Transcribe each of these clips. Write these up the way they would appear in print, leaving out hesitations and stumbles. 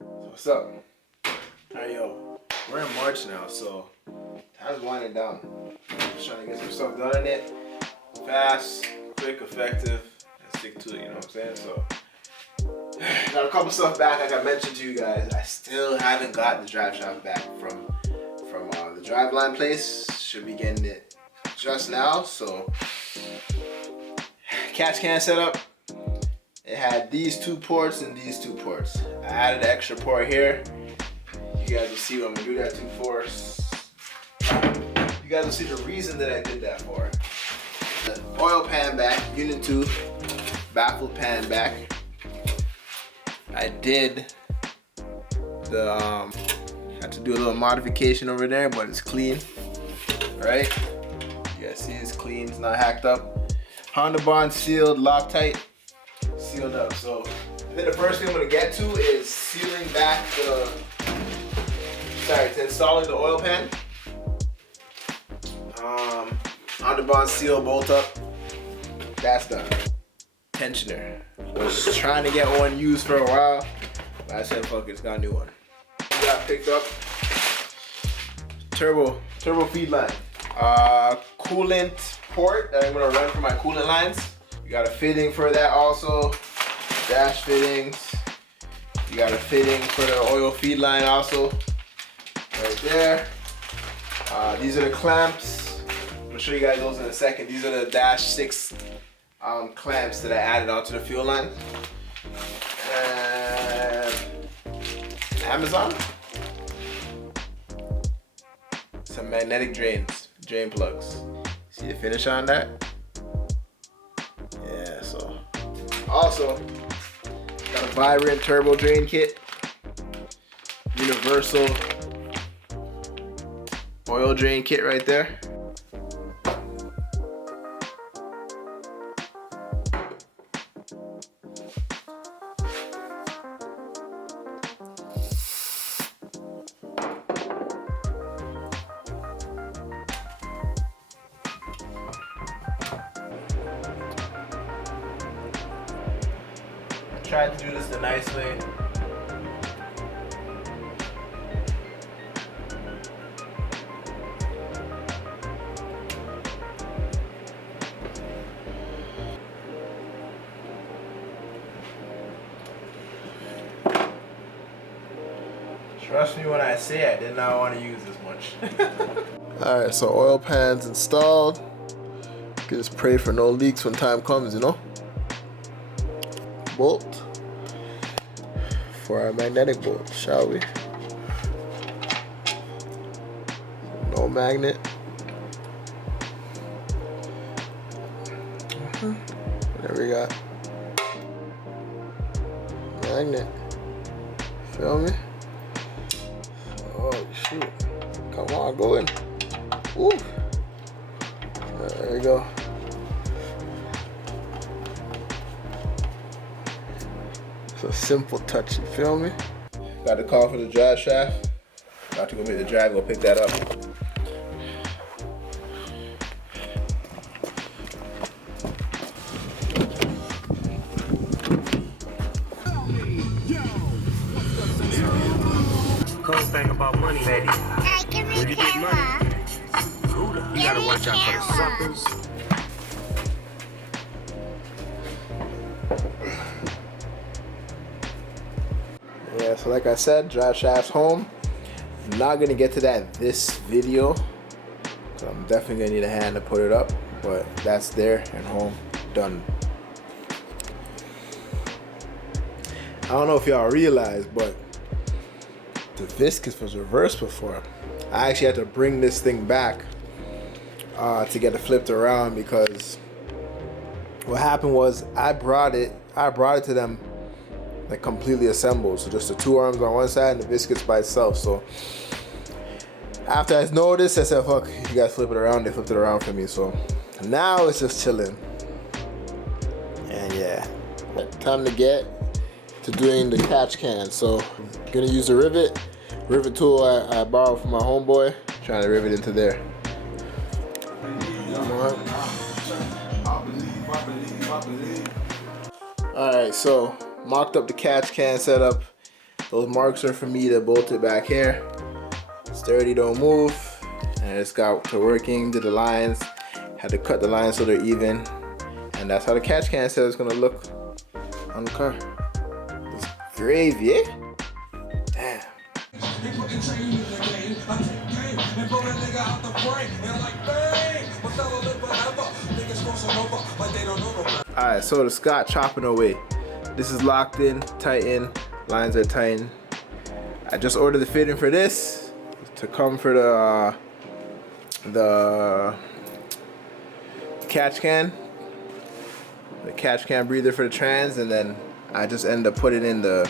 What's up? Alright, yo, we're in March now, so time's winding down. Just trying to get some stuff done in it. Fast, quick, effective, and stick to it, you know what I'm saying? So, got a couple stuff back, like I mentioned to you guys. I still haven't got the drive shaft back from the driveline place. Should be getting it just now, so. Catch can setup. It had these two ports and these two ports. I added an extra port here. You guys will see what I'm gonna do that to for. You guys will see the reason that I did that for. The oil pan back, unit 2, baffle pan back. I did the had to do a little modification over there, but it's clean. Alright? You guys see it's clean, it's not hacked up. Honda bond sealed, Loctite. Sealed up. So I think the first thing I'm gonna get to is sealing back installing the oil pan. Honda bond seal, bolt up. That's done. Tensioner. Was trying to get one used for a while, but I said fuck it, it's got a new one. We got picked up turbo feed line. Coolant port that I'm gonna run for my coolant lines. You got a fitting for that also. Dash fittings. You got a fitting for the oil feed line also. Right there. These are the clamps. I'm gonna show you guys those in a second. These are the dash 6 clamps that I added onto the fuel line. And Amazon. Some magnetic drain plugs. See the finish on that? Yeah, so. Also, got a Vibrant turbo drain kit. Universal oil drain kit right there. Tried to do this the nice way. Trust me when I say I did not want to use this much. Alright, so oil pan's installed. Just pray for no leaks when time comes, you know? Bolt for our magnetic bolt, shall we? No magnet. There we got magnet. Feel me? Oh shoot! Come on, go in. Woo! There we go. A simple touch, you feel me? Got the call for the drive shaft. About to go make the drive, go pick that up. Cool thing about money, baby. When you get money, you gotta watch out for the suckers. Yeah, so like I said, drive shaft's home. I'm not gonna get to that this video, so I'm definitely gonna need a hand to put it up, but that's there and home, done. I don't know if y'all realize, but the viscous was reversed before. I actually had to bring this thing back to get it flipped around, because what happened was I brought it to them like completely assembled, so just the two arms on one side and the viscous by itself. So after I noticed, I said fuck, you guys flip it around. They flipped it around for me, so now it's just chilling. And yeah, time to get to doing the catch can. So I'm gonna use the rivet tool I borrowed from my homeboy, trying to rivet into there. Come on. Alright, so marked up the catch can setup. Those marks are for me to bolt it back here. Sturdy, don't move. And I just got to working, did the lines. Had to cut the lines so they're even. And that's how the catch can setup is gonna look on the car. It's gravy, eh? Damn. Alright, so the Scott chopping away. This is locked in, tighten, lines are tightened. I just ordered the fitting for this to come for the catch can. The catch can breather for the trans, and then I just end up putting in the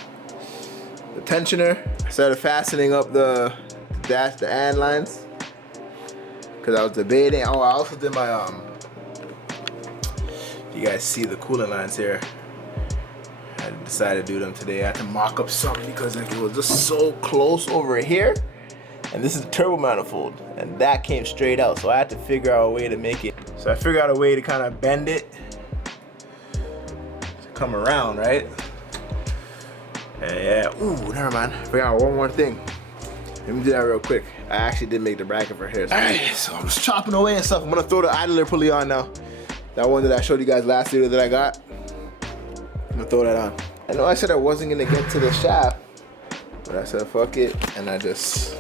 tensioner. I started fastening up the and lines because I was debating. Oh, I also did my you guys see the coolant lines here. I decided to do them today. I had to mock up something because like it was just so close over here. And this is the turbo manifold, and that came straight out. So I had to figure out a way to make it. So I figured out a way to kind of bend it to come around, right? And yeah, ooh, never mind. I forgot one more thing. Let me do that real quick. I actually did make the bracket for here. All right, so I'm just chopping away and stuff. I'm gonna throw the idler pulley on now. That one that I showed you guys last video that I got. I'm gonna throw that on. I know I said I wasn't gonna get to the shaft, but I said fuck it, and I just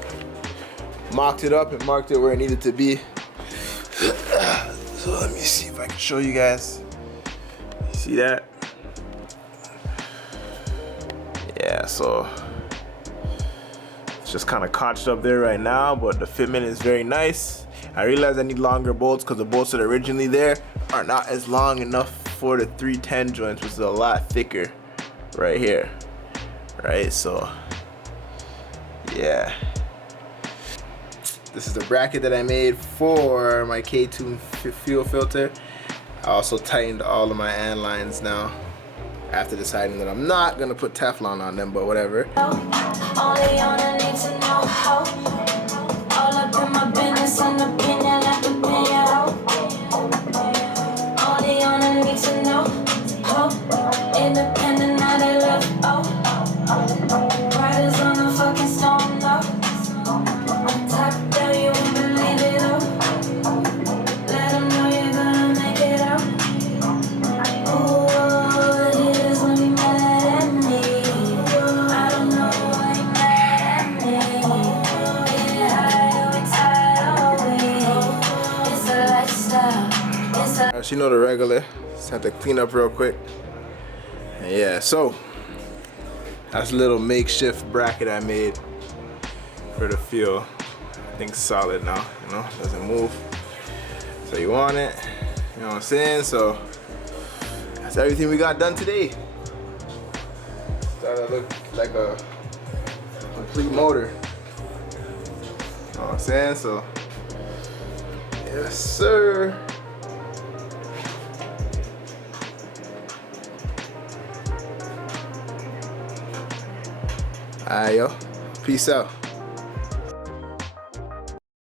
mocked it up and marked it where it needed to be. So let me see if I can show you guys. You see that? Yeah, so it's just kind of caught up there right now, but the fitment is very nice. I realize I need longer bolts because the bolts that are originally there are not as long enough for the 310 joints, which is a lot thicker right here, right? So yeah, this is the bracket that I made for my K2 fuel filter. I also tightened all of my AND lines now after deciding that I'm not gonna put Teflon on them, but whatever. Only on I need to know how. All up in my business and opinion like opinion how. Only on I need to know how. Independent, now they love, oh. Riders on the fucking storm, no. On top down, you won't believe it, oh. Let them know you're gonna make it out. Oh, haters gonna be mad at me. I don't know why you mad at me. Get high, we tired of we. It's a lifestyle. It's a You know the regular. Just have to clean up real quick. And yeah, so that's a little makeshift bracket I made for the fuel. I think it's solid now, you know, doesn't move. So you want it, you know what I'm saying? So that's everything we got done today. Starting to look like a complete motor. You know what I'm saying? So yes, sir. Alright, yo. Peace out.